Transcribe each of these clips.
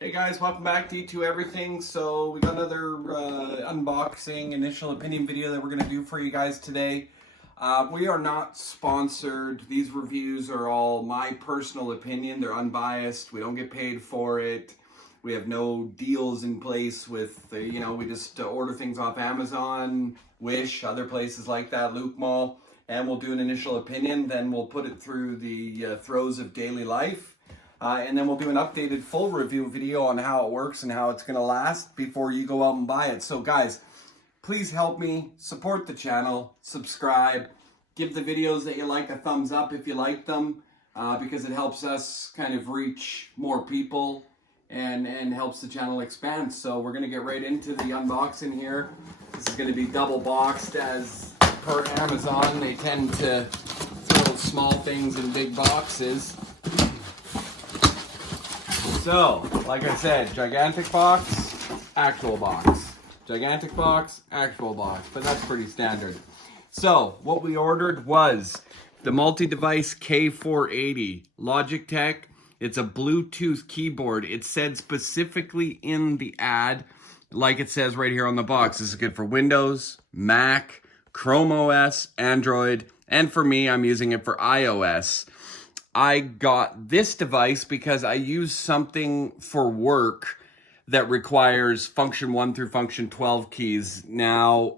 Hey guys, welcome back to E2 Everything. So we got another unboxing initial opinion video that we're going to do for you guys today. We are not sponsored. These reviews are all my personal opinion. They're unbiased. We don't get paid for it. We have no deals in place with, we just order things off Amazon, Wish, other places like that, Luke Mall, and we'll do an initial opinion. Then we'll put it through the throes of daily life. And then we'll do an updated full review video on how it works and how it's going to last before you go out and buy it. So guys, please help me support the channel, subscribe, give the videos that you like a thumbs up if you like them, because it helps us kind of reach more people and helps the channel expand. So we're going to get right into the unboxing here. This is going to be double boxed as per Amazon. They tend to throw small things in big boxes. So, like I said, gigantic box, actual box. Gigantic box, actual box, but that's pretty standard. So, what we ordered was the multi-device K480 Logitech. It's a Bluetooth keyboard. It said specifically in the ad, like it says right here on the box, this is good for Windows, Mac, Chrome OS, Android, and for me, I'm using it for iOS. I got this device because I use something for work that requires function 1 through function 12 keys. Now,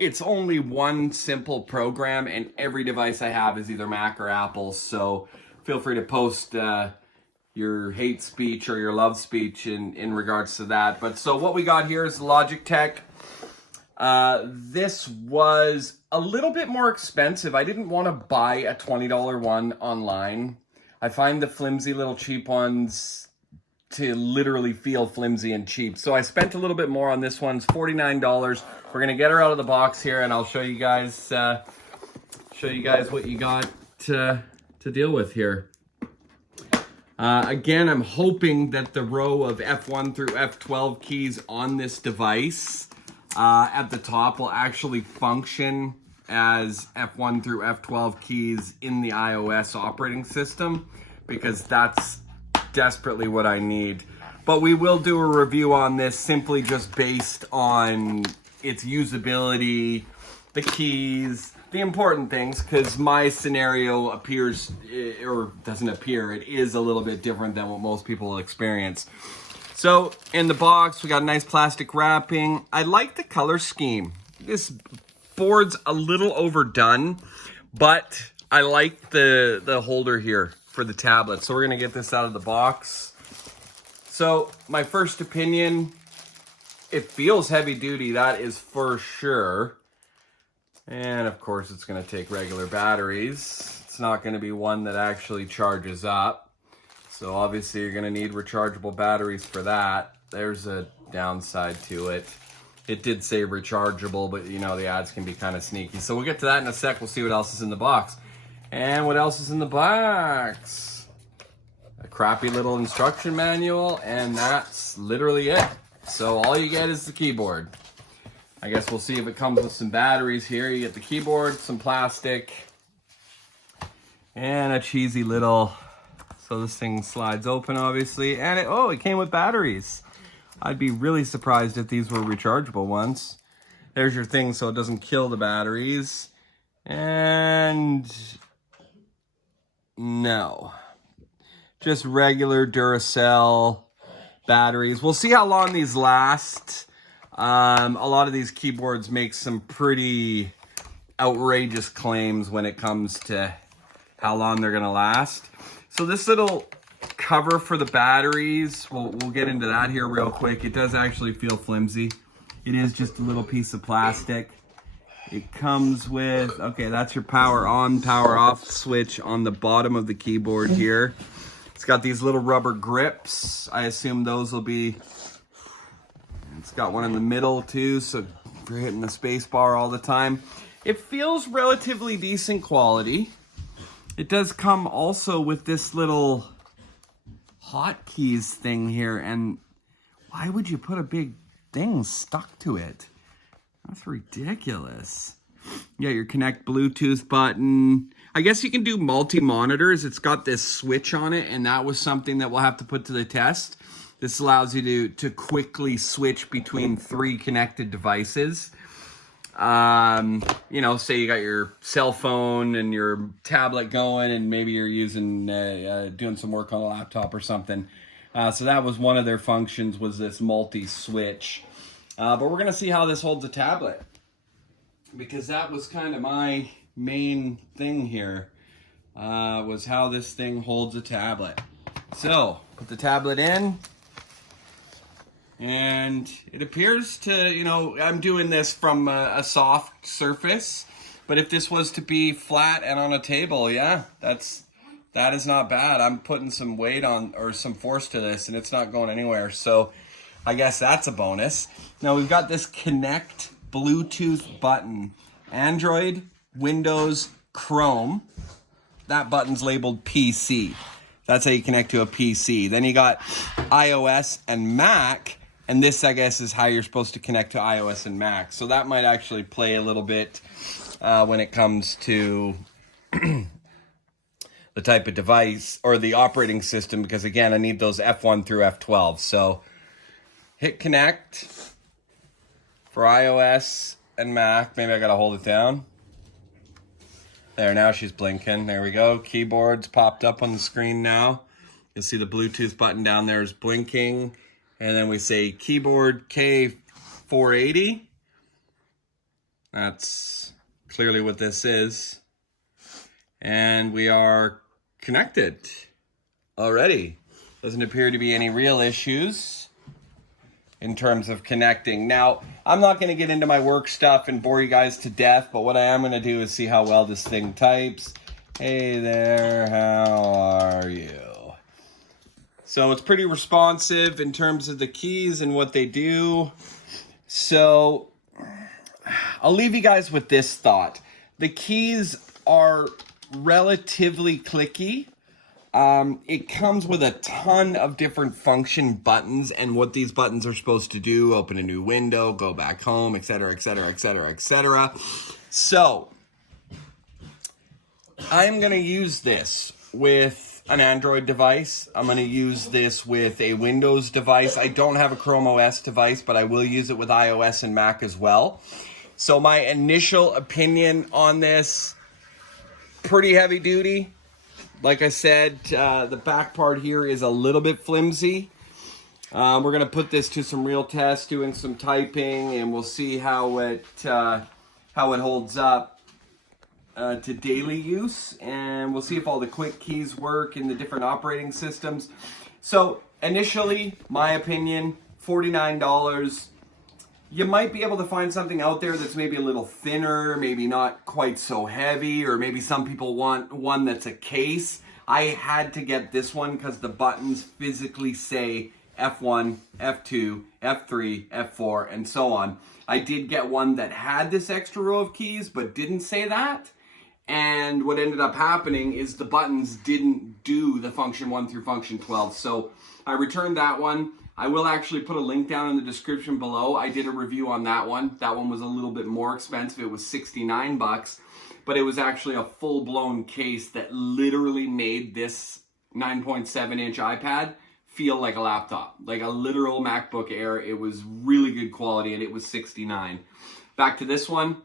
it's only one simple program, and every device I have is either Mac or Apple, so feel free to post your hate speech or your love speech in regards to that. But so what we got here is the Logitech. This was a little bit more expensive. I didn't want to buy a $20 one online. I find the flimsy little cheap ones to literally feel flimsy and cheap. So I spent a little bit more on this one. It's $49. We're going to get her out of the box here and I'll show you guys what you got to deal with here. Again, I'm hoping that the row of F1 through F12 keys on this device at the top will actually function as F1 through F12 keys in the iOS operating system, because that's desperately what I need. But we will do a review on this simply just based on its usability, the keys, the important things, because my scenario appears, or doesn't appear, it is a little bit different than what most people will experience. So, in the box, we got nice plastic wrapping. I like the color scheme. This board's a little overdone, but I like the holder here for the tablet. So we're gonna get this out of the box. So, my first opinion, it feels heavy duty, that is for sure. And of course, it's gonna take regular batteries. It's not gonna be one that actually charges up. So obviously you're gonna need rechargeable batteries for that. There's a downside to it. It did say rechargeable, but you know, the ads can be kind of sneaky. So we'll get to that in a sec. We'll see what else is in the box. And what else is in the box? A crappy little instruction manual, and that's literally it. So all you get is the keyboard. I guess we'll see if it comes with some batteries here. You get the keyboard, some plastic, and a cheesy little... So this thing slides open, obviously, and it came with batteries. I'd be really surprised if these were rechargeable ones. There's your thing so it doesn't kill the batteries. And no. Just regular Duracell batteries. We'll see how long these last. A lot of these keyboards make some pretty outrageous claims when it comes to how long they're gonna last. So this little cover for the batteries, we'll get into that here real quick. It does actually feel flimsy. It is just a little piece of plastic. It comes with, okay, that's your power on, power off switch on the bottom of the keyboard here. It's got these little rubber grips. I assume those will be, it's got one in the middle too, so if you're hitting the space bar all the time. It feels relatively decent quality. It does come also with this little hotkeys thing here, and why would you put a big thing stuck to it? That's ridiculous. You got your connect Bluetooth button. I guess you can do multi-monitors. It's got this switch on it, and that was something that we'll have to put to the test. This allows you to quickly switch between 3 connected devices. You know, say you got your cell phone and your tablet going, and maybe you're using, doing some work on a laptop or something. So that was one of their functions, was this multi-switch. But we're going to see how this holds a tablet, because that was kind of my main thing here, was how this thing holds a tablet. So, put the tablet in, and it appears to, you know, I'm doing this from a soft surface, but if this was to be flat and on a table, yeah, that is not bad. I'm putting some weight on, or some force to this, and it's not going anywhere, so I guess that's a bonus. Now we've got this connect Bluetooth button. Android, Windows, Chrome. That button's labeled PC. That's how you connect to a PC. Then you got iOS and Mac, and this, I guess, is how you're supposed to connect to iOS and Mac. So that might actually play a little bit when it comes to the type of device or the operating system, because again, I need those F1 through F12. So hit connect for iOS and Mac. Maybe I gotta hold it down. There, now she's blinking. There we go. Keyboard's popped up on the screen now. You'll see the Bluetooth button down there is blinking. And then we say keyboard K480. That's clearly what this is. And we are connected already. Doesn't appear to be any real issues in terms of connecting. Now, I'm not going to get into my work stuff and bore you guys to death, but what I am going to do is see how well this thing types. Hey there, how are you? So it's pretty responsive in terms of the keys and what they do. So I'll leave you guys with this thought. The keys are relatively clicky. It comes with a ton of different function buttons and what these buttons are supposed to do: open a new window, go back home, etc., etc., etc., etc. So I'm going to use this with an Android device. I'm going to use this with a Windows device. I don't have a Chrome OS device, but I will use it with iOS and Mac as well. So my initial opinion on this, pretty heavy duty. Like I said, the back part here is a little bit flimsy. We're going to put this to some real tests, doing some typing, and we'll see how it holds up to daily use. And we'll see if all the quick keys work in the different operating systems. So initially, my opinion, $49. You might be able to find something out there that's maybe a little thinner, maybe not quite so heavy, or maybe some people want one that's a case. I had to get this one because the buttons physically say F1, F2, F3, F4, and so on. I did get one that had this extra row of keys, but didn't say that. And what ended up happening is the buttons didn't do the function 1 through function 12. So I returned that one. I will actually put a link down in the description below. I did a review on that one. That one was a little bit more expensive. It was $69, but it was actually a full-blown case that literally made this 9.7-inch iPad feel like a laptop, like a literal MacBook Air. It was really good quality, and it was $69. Back to this one.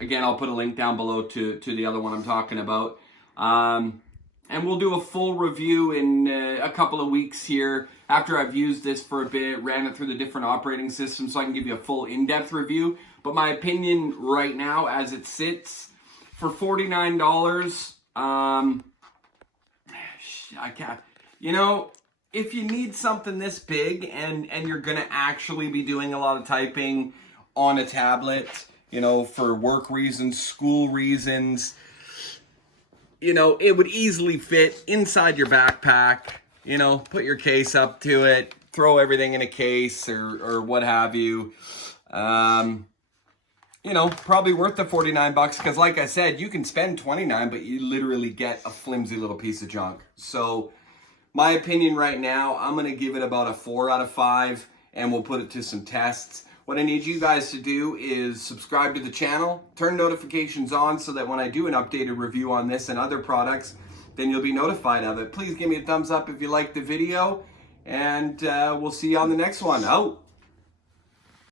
Again, I'll put a link down below to the other one I'm talking about. And we'll do a full review in a couple of weeks here after I've used this for a bit, ran it through the different operating systems, so I can give you a full in-depth review. But my opinion right now, as it sits, for $49, I can't, you know, if you need something this big and you're gonna actually be doing a lot of typing on a tablet, you know, for work reasons, school reasons, you know, it would easily fit inside your backpack. You know, put your case up to it, throw everything in a case or what have you. You know, probably worth the $49 because, like I said, you can spend $29, but you literally get a flimsy little piece of junk. So my opinion right now, I'm going to give it about a 4 out of 5, and we'll put it to some tests. What I need you guys to do is subscribe to the channel, turn notifications on so that when I do an updated review on this and other products, then you'll be notified of it. Please give me a thumbs up if you liked the video, and we'll see you on the next one. Out.